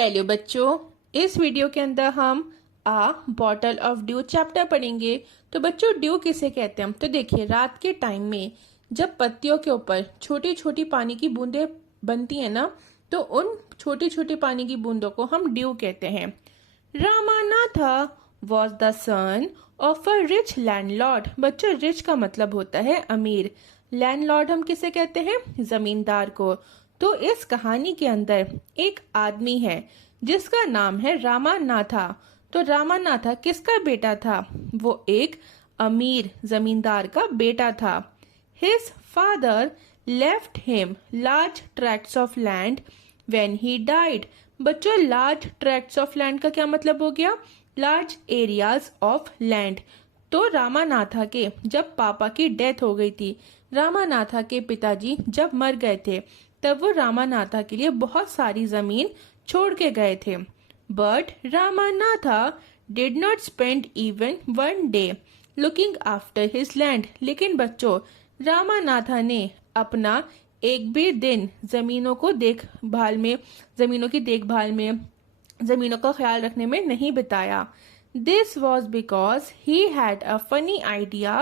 Hello बच्चों, इस video के अंदर हम आ बॉटल ऑफ ड्यू चैप्टर पढ़ेंगे। तो बच्चों, ड्यू किसे कहते हैं? तो देखिए, रात के टाइम में जब पत्तियों के ऊपर छोटी छोटी पानी की बूंदें बनती हैं ना, तो उन छोटी छोटी पानी की बूंदों को हम ड्यू कहते हैं। Ramanatha was the son of a rich landlord. बच्चों, रिच का मतलब होता है अमीर। लैंडलॉर्ड हम किसे कहते हैं? जमींदार को। तो इस कहानी के अंदर एक आदमी है जिसका नाम है रामानाथा। तो रामानाथा किसका बेटा था? वो एक अमीर जमींदार का बेटा था। His father left him large tracts of land when he died. बच्चों, लार्ज ट्रैक्ट्स ऑफ लैंड का क्या मतलब हो गया? Large areas of land. तो रामानाथा के जब पापा की डेथ हो गई थी, रामानाथा के पिताजी जब मर गए थे, तब वो रामानाथा के लिए बहुत सारी जमीन छोड़ के गए थे। But Ramanatha did not spend even one day looking after his land. लेकिन बच्चों, रामानाथा ने अपना एक भी दिन जमीनों की देखभाल में, जमीनों का ख्याल रखने में नहीं बिताया। This was because he had a funny idea.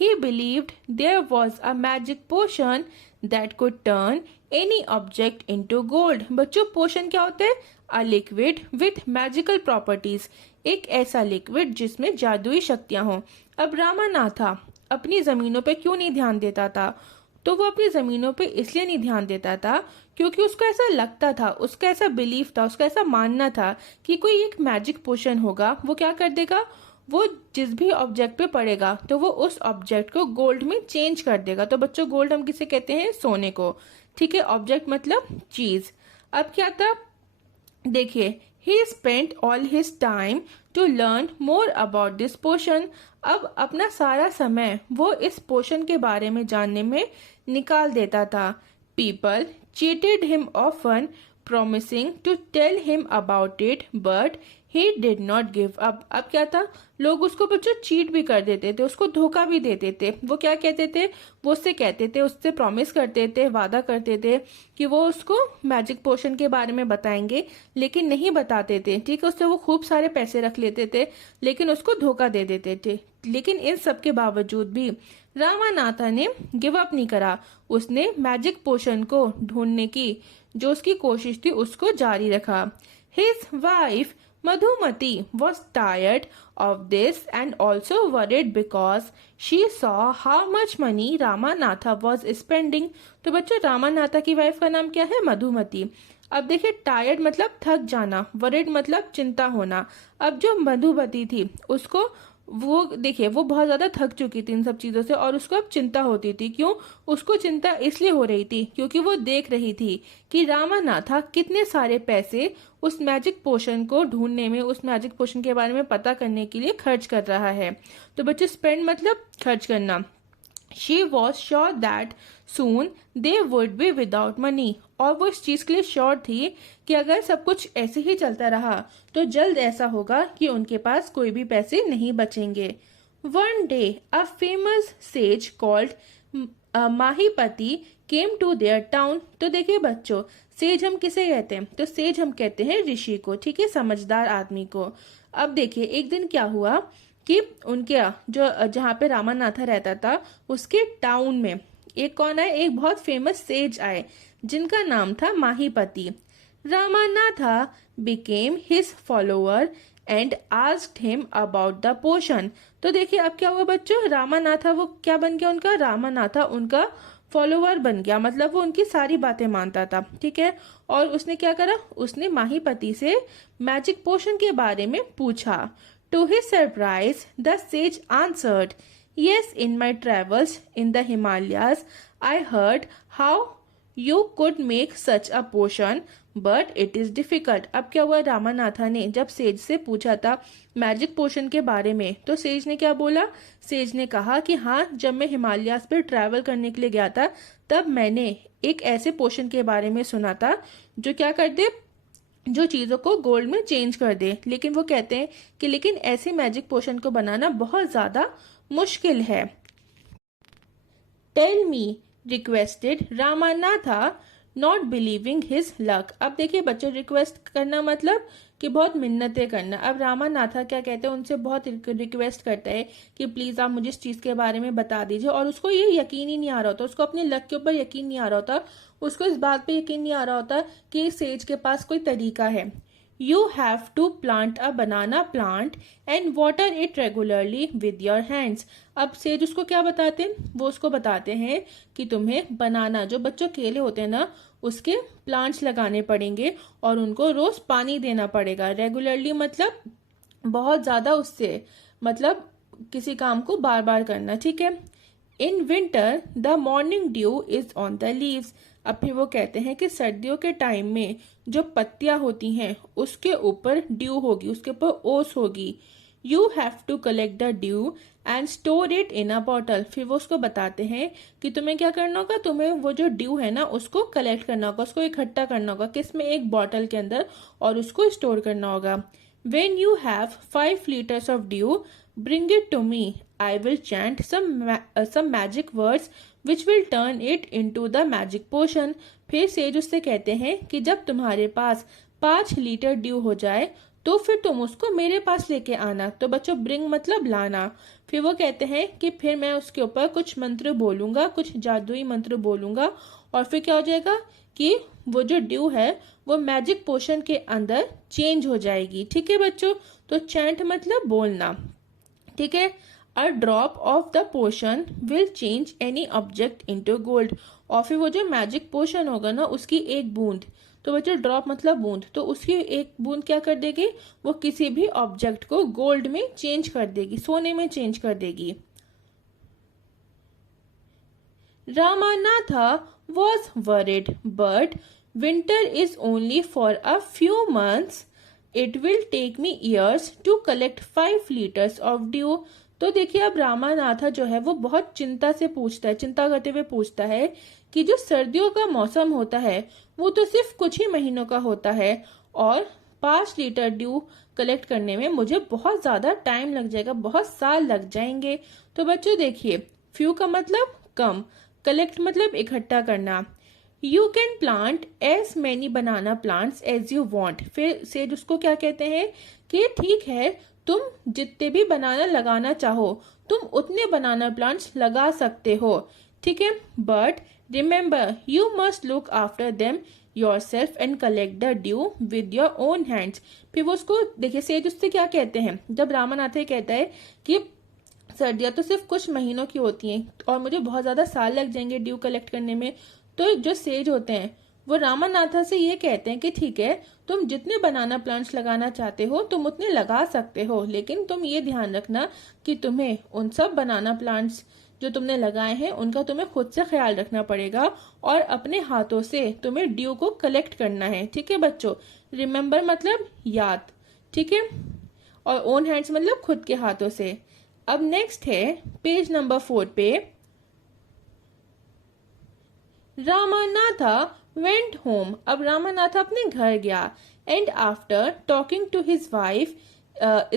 He believed there was a magic potion that could turn any object into gold. बच्चों, पोशन क्या होता है? A liquid with magical properties. एक ऐसा लिक्विड जिसमें जादुई शक्तियां हों। अब रामानाथा अपनी जमीनों पे क्यों नहीं ध्यान देता था? तो वो अपनी जमीनों पे इसलिए नहीं ध्यान देता था क्योंकि उसको ऐसा लगता था, उसका ऐसा बिलीफ था, उसका ऐसा मानना था कि कोई एक मैजिक पोशन होगा, वो क्या कर देगा, वो जिस भी ऑब्जेक्ट पे पड़ेगा तो वो उस ऑब्जेक्ट को गोल्ड में चेंज कर देगा। तो बच्चों, गोल्ड हम किसे कहते हैं? सोने को। ठीक है, ऑब्जेक्ट मतलब चीज। अब क्या था, देखिए, he spent all his time to learn more about this potion. अब अपना सारा समय वो इस पोशन के बारे में जानने में निकाल देता था। People cheated him often, promising to tell him about it, but he did not give up. अब क्या था, लोग उसको बच्चों चीट भी कर देते थे, उसको धोखा भी देते थे। वो क्या कहते थे, वो उससे कहते थे, उससे प्रॉमिस करते थे, वादा करते थे कि वो उसको मैजिक पोशन के बारे में बताएंगे, लेकिन नहीं बताते थे। ठीक है, उससे वो खूब सारे पैसे रख लेते थे, लेकिन उसको धोखा दे देते थे। लेकिन इन सब के बावजूद भी रामानाथा ने गिव अप नहीं करा। उसने मैजिक पोशन को ढूंढने की जो उसकी कोशिश थी उसको जारी रखा। His wife Madhumati was tired of this and also worried because she saw how much money Ramanatha was spending. तो बच्चों, रामानाथा की वाइफ का नाम क्या है? मधुमती। अब देखिए, टायर्ड मतलब थक जाना, वरिड मतलब चिंता होना। अब जो मधुमती थी उसको, वो देखिए, वो बहुत ज्यादा थक चुकी थी इन सब चीजों से और उसको अब चिंता होती थी। क्यों? उसको चिंता इसलिए हो रही थी क्योंकि वो देख रही थी कि रामानाथा कितने सारे पैसे उस मैजिक पोशन को ढूंढने में, उस मैजिक पोशन के बारे में पता करने के लिए खर्च कर रहा है। तो बच्चे, स्पेंड मतलब खर्च करना। She was sure that soon they would be without money. और वो इस चीज के लिए श्योर थी कि अगर सब कुछ ऐसे ही चलता रहा तो जल्द ऐसा होगा कि उनके पास कोई भी पैसे नहीं बचेंगे। One day a famous sage called Mahipati came to their town. तो देखिए बच्चों, सेज हम किसे कहते हैं? तो सेज हम कहते हैं ऋषि को। ठीक है, समझदार आदमी को। अब देखिए, एक दिन क्या हुआ कि उनके जो जहाँ पे रामानाथा रहता था उसके टाउन में एक कौन आए, एक बहुत फेमस सेज आए जिनका नाम था Mahipati. Ramanatha became his follower and asked him about the potion. तो देखिए, अब क्या हुआ बच्चों, रामानाथा वो क्या बन गया उनका? रामानाथा उनका फॉलोअर बन गया, मतलब वो उनकी सारी बातें मानता था। ठीक है, और उसने क्या करा, उसने माहीपति से मैजिक पोशन के बारे में पूछा। To his surprise, the sage answered, "Yes, in my travels in the Himalayas, I heard how you could make such a potion, but it is difficult." अब क्या हुआ, रामानाथा ने जब सेज से पूछा था मैजिक पोशन के बारे में, तो सेज ने क्या बोला? सेज ने कहा कि हाँ, जब मैं हिमालयास पर ट्रैवल करने के लिए गया था तब मैंने एक ऐसे पोशन के बारे में सुना था जो क्या कर दे, जो चीजों को गोल्ड में चेंज कर दे। लेकिन वो कहते हैं कि लेकिन ऐसे मैजिक पोशन को बनाना बहुत ज्यादा मुश्किल है। Tell me, requested Ramanatha, not believing his luck. अब देखिए बच्चों, रिक्वेस्ट करना मतलब कि बहुत मिन्नतें करना। अब रामानाथा क्या कहते हैं, उनसे बहुत रिक्वेस्ट करता है कि प्लीज आप मुझे इस चीज के बारे में बता दीजिए, और उसको ये यकीन ही नहीं आ रहा होता, उसको अपने लक के ऊपर यकीन नहीं आ रहा होता, उसको इस बात पे यकीन नहीं आ रहा होता कि सेज के पास कोई तरीका है। You have to plant a banana plant and water it regularly with your hands। अब सेज उसको क्या बताते हैं, वो उसको बताते हैं कि तुम्हें बनाना, जो बच्चों केले होते हैं ना, उसके प्लांट्स लगाने पड़ेंगे और उनको रोज पानी देना पड़ेगा। रेगुलरली मतलब बहुत ज्यादा, उससे मतलब किसी काम को बार बार करना, ठीक है। In winter the morning due is on the leaves. अब फिर वो कहते हैं कि सर्दियों के टाइम में जो पत्तियां होती हैं उसके ऊपर ड्यू होगी, उसके ऊपर ओस होगी। You have to collect the dew and store it in a bottle. फिर वो उसको बताते हैं कि तुम्हें क्या करना होगा, तुम्हें वो जो ड्यू है ना उसको कलेक्ट करना होगा, उसको इकट्ठा करना होगा, किसमें, एक बॉटल के अंदर, और उसको स्टोर करना होगा। When you have 5 liters of dew, bring it to me. I will chant some magic words which will turn it into the magic potion। फिर सेज उससे कहते हैं कि जब तुम्हारे पास 5 लीटर ड्यू हो जाए तो फिर तुम उसको मेरे पास लेके आना। तो बच्चों, ब्रिंग मतलब लाना। फिर वो कहते हैं कि फिर मैं उसके ऊपर कुछ मंत्र बोलूंगा, कुछ जादुई मंत्र बोलूंगा, और फिर क्या हो जाएगा कि वो जो ड्यू है वो मैजिक पोशन के अंदर चेंज हो जाएगी, ठीक है बच्चों। तो चैंट मतलब बोलना, ठीक है। A drop of the potion will change any object into gold. और फिर वो जो मैजिक पोशन होगा ना, उसकी एक बूंद, तो बच्चों ड्रॉप मतलब बूंद, तो उसकी एक बूंद क्या कर देगी, वो किसी भी ऑब्जेक्ट को गोल्ड में चेंज कर देगी, सोने में चेंज कर देगी। Ramanatha was worried, but winter is only for a few months. It will take me years to collect 5 liters of dew। तो देखिए, अब रामानाथा जो है वो बहुत चिंता से पूछता है, चिंता करते हुए पूछता है कि जो सर्दियों का मौसम होता है वो तो सिर्फ कुछ ही महीनों का होता है, और 5 लीटर ड्यू कलेक्ट करने में मुझे बहुत ज्यादा टाइम लग जाएगा, बहुत साल लग जाएंगे। तो बच्चों देखिए, फ्यू का मतलब कम, कलेक्ट मतलब इकट्ठा करना। You can plant as many banana plants as you want. फिर से उसको क्या कहते हैं कि ठीक है, तुम जितने भी बनाना लगाना चाहो तुम उतने बनाना प्लांट्स लगा सकते हो, ठीक है। But remember you must look after them yourself and collect the due with your own hands. फिर वो उसको देखिए, सेज उससे क्या कहते हैं, जब रामानाथे कहता है कि सर्दियां तो सिर्फ कुछ महीनों की होती हैं और मुझे बहुत ज्यादा साल लग जाएंगे ड्यू कलेक्ट करने में, तो जो सेज होते हैं वो रामानाथा से ये कहते हैं कि ठीक है, तुम जितने बनाना प्लांट्स लगाना चाहते हो तुम उतने लगा सकते हो, लेकिन तुम ये ध्यान रखना कि तुम्हें उन सब बनाना प्लांट्स जो तुमने लगाए हैं उनका तुम्हें खुद से ख्याल रखना पड़ेगा, और अपने हाथों से तुम्हें ड्यू को कलेक्ट करना है, ठीक है बच्चों। रिमेम्बर मतलब याद, ठीक है, और ओन हैंड्स मतलब खुद के हाथों से। अब नेक्स्ट है पेज नंबर 4 पे, रामानाथा वेंट होम। अब रामानाथा अपने घर गया, and after talking to his wife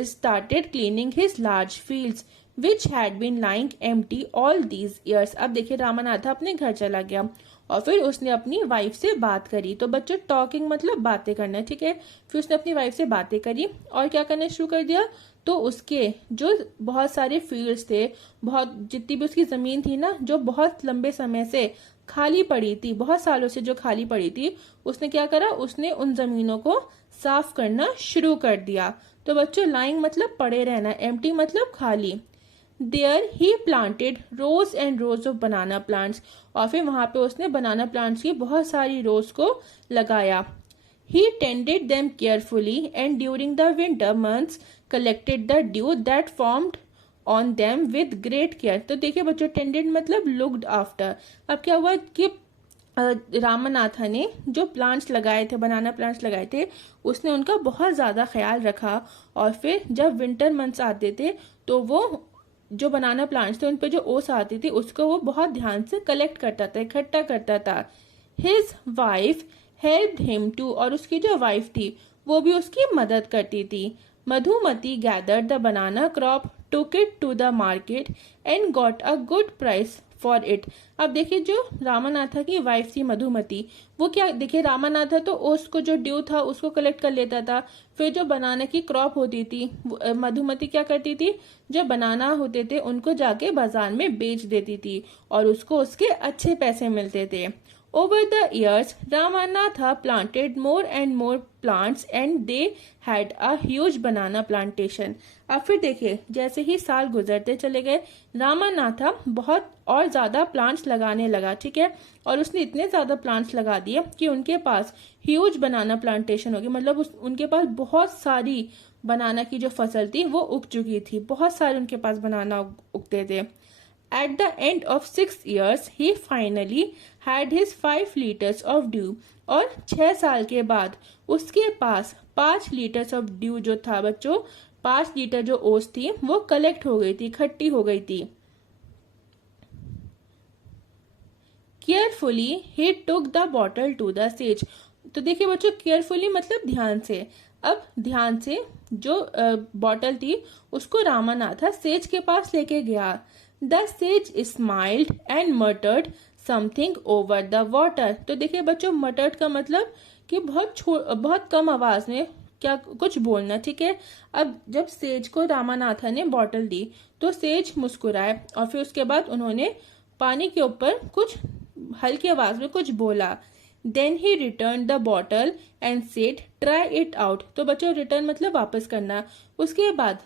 started cleaning his large fields which had been lying empty all these years. अब देखिए, रामानाथा अपने घर चला गया और फिर उसने अपनी वाइफ से बात करी। तो बच्चों, टॉकिंग मतलब बातें करना, ठीक है। फिर उसने अपनी वाइफ से बातें करी और क्या करना शुरू कर दिया, तो उसके जो बहुत सारे फील्ड्स थे, बहुत जितनी भी उसकी जमीन थी ना, जो बहुत लंबे समय से खाली पड़ी थी, बहुत सालों से जो खाली पड़ी थी, उसने क्या करा, उसने उन जमीनों को साफ करना शुरू कर दिया। तो बच्चों, लाइंग मतलब पड़े रहना, एम्प्टी मतलब खाली। There he planted rows and rows of banana plants. और फिर वहां पे उसने बनाना प्लांट्स की बहुत सारी रोज को लगाया। He tended them carefully and during the winter months collected the dew that formed on them with great care. तो देखिए बच्चों, टेंडेड मतलब लुक्ड आफ्टर। अब क्या हुआ कि रामनाथा ने जो प्लांट्स लगाए थे, बनाना प्लांट्स लगाए थे, उसने उनका बहुत ज्यादा ख्याल रखा, और फिर जब विंटर मंथ्स आते थे तो वो जो बनाना प्लांट्स थे उन पे जो ओस आती थी उसको वो बहुत ध्यान से कलेक्ट करता था, इकट्ठा करता था। His wife helped him too. और उसकी जो वाइफ थी वो भी उसकी मदद करती थी। Madhumati gathered the banana crop, took it to the market and got a good price for it. अब देखिए जो रामानाथा की वाइफ थी मधुमती, वो क्या देखिए रामानाथा तो उसको जो ड्यू था उसको कलेक्ट कर लेता था। फिर जो बनाना की क्रॉप होती थी मधुमती क्या करती थी, जो बनाना होते थे उनको जाके बाजार में बेच देती थी और उसको उसके अच्छे पैसे मिलते थे। Over the years, Ramanatha planted more and more plants and they had a huge banana plantation. अब फिर देखिए जैसे ही साल गुजरते चले गए रामानाथा बहुत और ज़्यादा प्लांट्स लगाने लगा, ठीक है। और उसने इतने ज़्यादा प्लांट्स लगा दिए कि उनके पास ह्यूज बनाना प्लांटेशन हो गई, मतलब उनके पास बहुत सारी बनाना की जो फसल थी वो उग चुकी थी, बहुत सारे उनके पास बनाना उगते थे। At the end of 6 years, he finally had his 5 liters of dew. और 6 साल के बाद उसके पास 5 liters of dew जो था बच्चों, 5 लीटर जो ओस थी वो कलेक्ट हो गई थी, इकट्ठी हो गई थी। Carefully he took the bottle to the sage. तो देखिए बच्चों केयरफुली मतलब ध्यान से। अब ध्यान से जो बॉटल थी उसको रामानाथा सेज के पास लेके गया। The sage smiled and मटर्ड something over the water. तो देखिए बच्चों मटर्ड का मतलब कि बहुत कम आवाज में क्या कुछ बोलना, ठीक है। अब जब सेज को रामानाथा ने बॉटल दी तो सेज मुस्कुराए और फिर उसके बाद उन्होंने पानी के ऊपर कुछ हल्की आवाज में कुछ बोला। Then he return the bottle and said try it out. तो बच्चों रिटर्न मतलब वापस करना। उसके बाद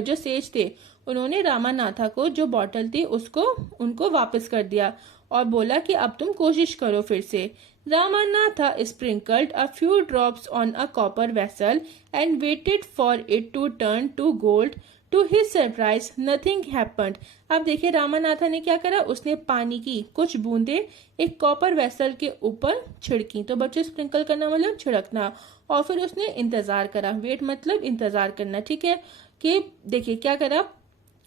जो सेज थे उन्होंने रामानाथा को जो बॉटल थी उसको उनको वापस कर दिया और बोला कि अब तुम कोशिश करो फिर से। Ramanatha sprinkled a few drops on a copper vessel and waited for it to turn to gold. To his surprise nothing happened. अब देखिए रामानाथा ने क्या करा, उसने पानी की कुछ बूंदे एक कॉपर वेसल के ऊपर छिड़की। तो बच्चों स्प्रिंकल करना मतलब छिड़कना। और फिर उसने इंतजार करा, वेट मतलब इंतजार करना, ठीक है। कि देखिए क्या करा,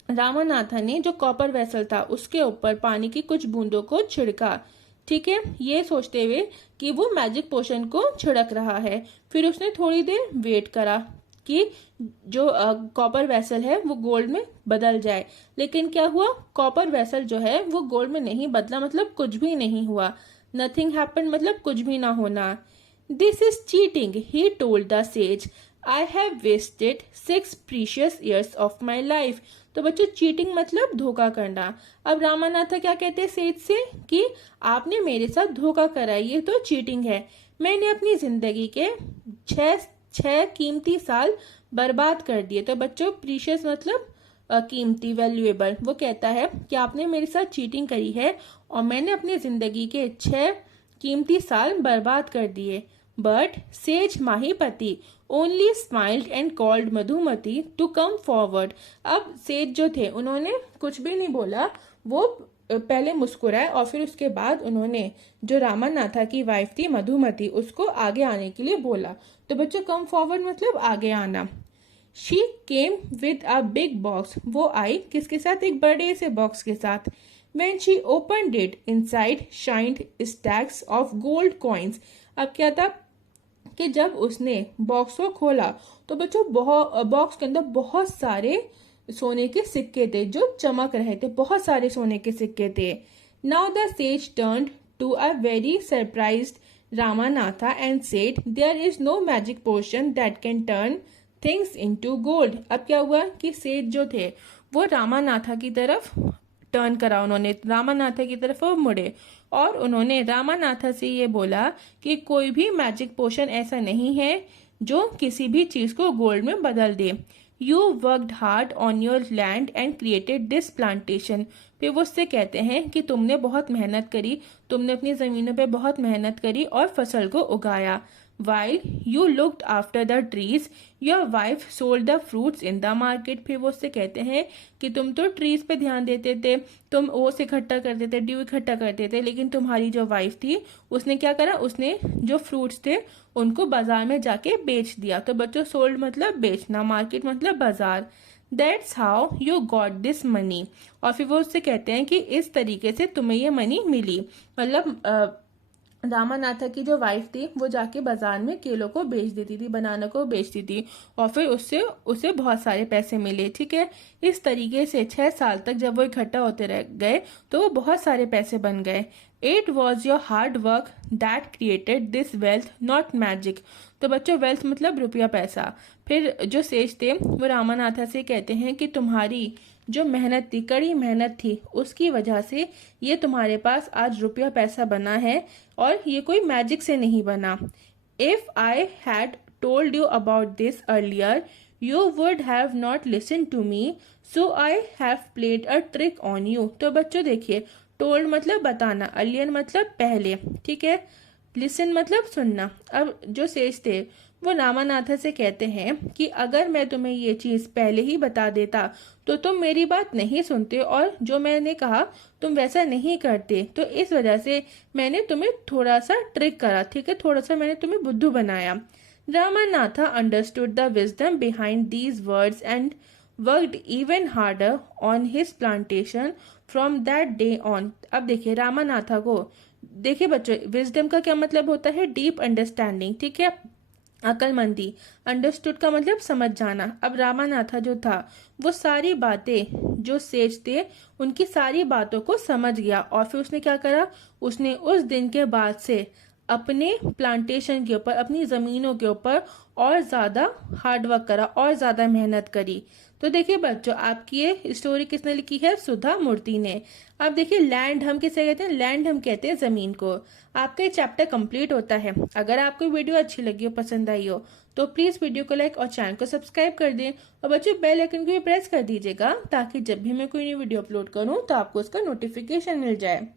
रामानाथा ने जो कॉपर वेसल था उसके ऊपर पानी की कुछ बूंदों को छिड़का, ठीक है, ये सोचते हुए कि वो मैजिक पोशन को छिड़क रहा है। फिर उसने थोड़ी देर वेट करा कि जो कॉपर वेसल है वो गोल्ड में बदल जाए। लेकिन क्या हुआ, कॉपर वेसल जो है वो गोल्ड में नहीं बदला, मतलब कुछ भी नहीं हुआ। नथिंग हैपन मतलब कुछ भी ना होना। This is cheating he told the sage. I have wasted 6 precious years of my life. तो बच्चों चीटिंग मतलब धोखा करना। अब रामानाथा क्या कहते हैं सेज से कि आपने मेरे साथ धोखा करा, ये तो चीटिंग है। मैंने अपनी जिंदगी के छह कीमती साल बर्बाद कर दिए। तो बच्चों प्रीशियस मतलब कीमती, वैल्यूएबल। वो कहता है कि आपने मेरे साथ चीटिंग करी है और मैंने अपनी जिंदगी के 6 कीमती साल बर्बाद कर दिए। But sage Mahipati only smiled and called Madhumati to come forward. अब सेज जो थे उन्होंने कुछ भी नहीं बोला, वो पहले मुस्कुराए और फिर उसके बाद उन्होंने जो रामानाथा की वाइफ थी मधुमती उसको आगे आने के लिए बोला। तो बच्चों कम फॉरवर्ड मतलब आगे आना। She came with a big box. वो आई किसके साथ, एक बड़े से बॉक्स के साथ। When she opened it, inside shined stacks of gold coins. अब क्या था कि जब उसने बॉक्स को खोला तो बच्चों बॉक्स के अंदर बहुत सारे सोने के सिक्के थे जो चमक रहे थे, बहुत सारे सोने के सिक्के थे। Now the sage turned to a very surprised Ramanatha and said there is no magic potion that can turn things into gold. अब क्या हुआ कि सेज जो थे वो रामानाथा की तरफ टर्न करा, उन्होंने रामानाथा की तरफ मुड़े और उन्होंने रामानाथा से ये बोला कि कोई भी मैजिक पोशन ऐसा नहीं है जो किसी भी चीज को गोल्ड में बदल दे। You worked hard on your land and created this plantation. फिर वो उससे कहते हैं कि तुमने बहुत मेहनत करी, तुमने अपनी जमीनों पे बहुत मेहनत करी और फसल को उगाया। While you looked after the trees, your wife sold the fruits in the market। फिर वो उससे कहते हैं कि तुम तो ट्रीज पे ध्यान देते थे, तुम ओस इकट्ठा करते थे, ड्यू इकट्ठा करते थे, लेकिन तुम्हारी जो वाइफ थी उसने क्या करा, उसने जो फ्रूट्स थे उनको बाजार में जाके बेच दिया। तो बच्चों सोल्ड मतलब बेचना, मार्केट मतलब बाजार। That's how you got this money. और फिर वो उससे कहते हैं कि इस तरीके से तुम्हें ये मनी मिली, मतलब रामानाथा की जो वाइफ थी वो जाके बाजार में केलों को बेच देती थी, बनाना को बेचती थी, और फिर उससे उसे बहुत सारे पैसे मिले। ठीक है, इस तरीके से 6 साल तक जब वो इकट्ठा होते रह गए तो वो बहुत सारे पैसे बन गए। It was your hard work that created this wealth, not magic. तो बच्चों, वेल्थ मतलब रुपया पैसा। फिर जो सेज थे वो रामानाथा से कहते हैं कि तुम्हारी जो मेहनत थी, कड़ी मेहनत थी, उसकी वजह से ये तुम्हारे पास आज रुपया पैसा बना है, और ये कोई मैजिक से नहीं बना। If I had told you about this earlier you would have not listen to me, so I have played a trick on you. तो बच्चों देखिए, टोल्ड मतलब बताना, अर्लियर मतलब पहले, ठीक है, लिसन मतलब सुनना। अब जो सेज थे वो रामानाथा से कहते हैं कि अगर मैं तुम्हें ये चीज पहले ही बता देता तो तुम मेरी बात नहीं सुनते, और जो मैंने कहा तुम वैसा नहीं करते, तो इस वजह से मैंने तुम्हें थोड़ा सा ट्रिक करा। ठीक है, थोड़ा सा मैंने तुम्हें बुद्धू बनाया। Ramanatha understood the wisdom behind these words and worked even harder on his plantation from that day on. अब देखिए रामानाथा को, देखिए बच्चों, विजडम का क्या मतलब होता है? डीप अंडरस्टैंडिंग, ठीक है, अकलमंदी। अंडरस्टूड का मतलब समझ जाना। अब रामानाथा जो था वो सारी बातें, जो सेज थे उनकी सारी बातों को समझ गया, और फिर उसने क्या करा, उसने उस दिन के बाद से अपने प्लांटेशन के ऊपर, अपनी जमीनों के ऊपर और ज्यादा हार्डवर्क करा और ज्यादा मेहनत करी। तो देखिए बच्चों, आपकी ये स्टोरी किसने लिखी है? सुधा मूर्ति ने। अब देखिए, लैंड हम किसे कहते हैं? लैंड हम कहते हैं जमीन को। आपका ये चैप्टर कंप्लीट होता है। अगर आपको वीडियो अच्छी लगी हो, पसंद आई हो, तो प्लीज वीडियो को लाइक और चैनल को सब्सक्राइब कर दें, और बच्चों बेल आइकन को भी प्रेस कर दीजिएगा, ताकि जब भी मैं कोई नई वीडियो अपलोड करूं तो आपको उसका नोटिफिकेशन मिल जाए।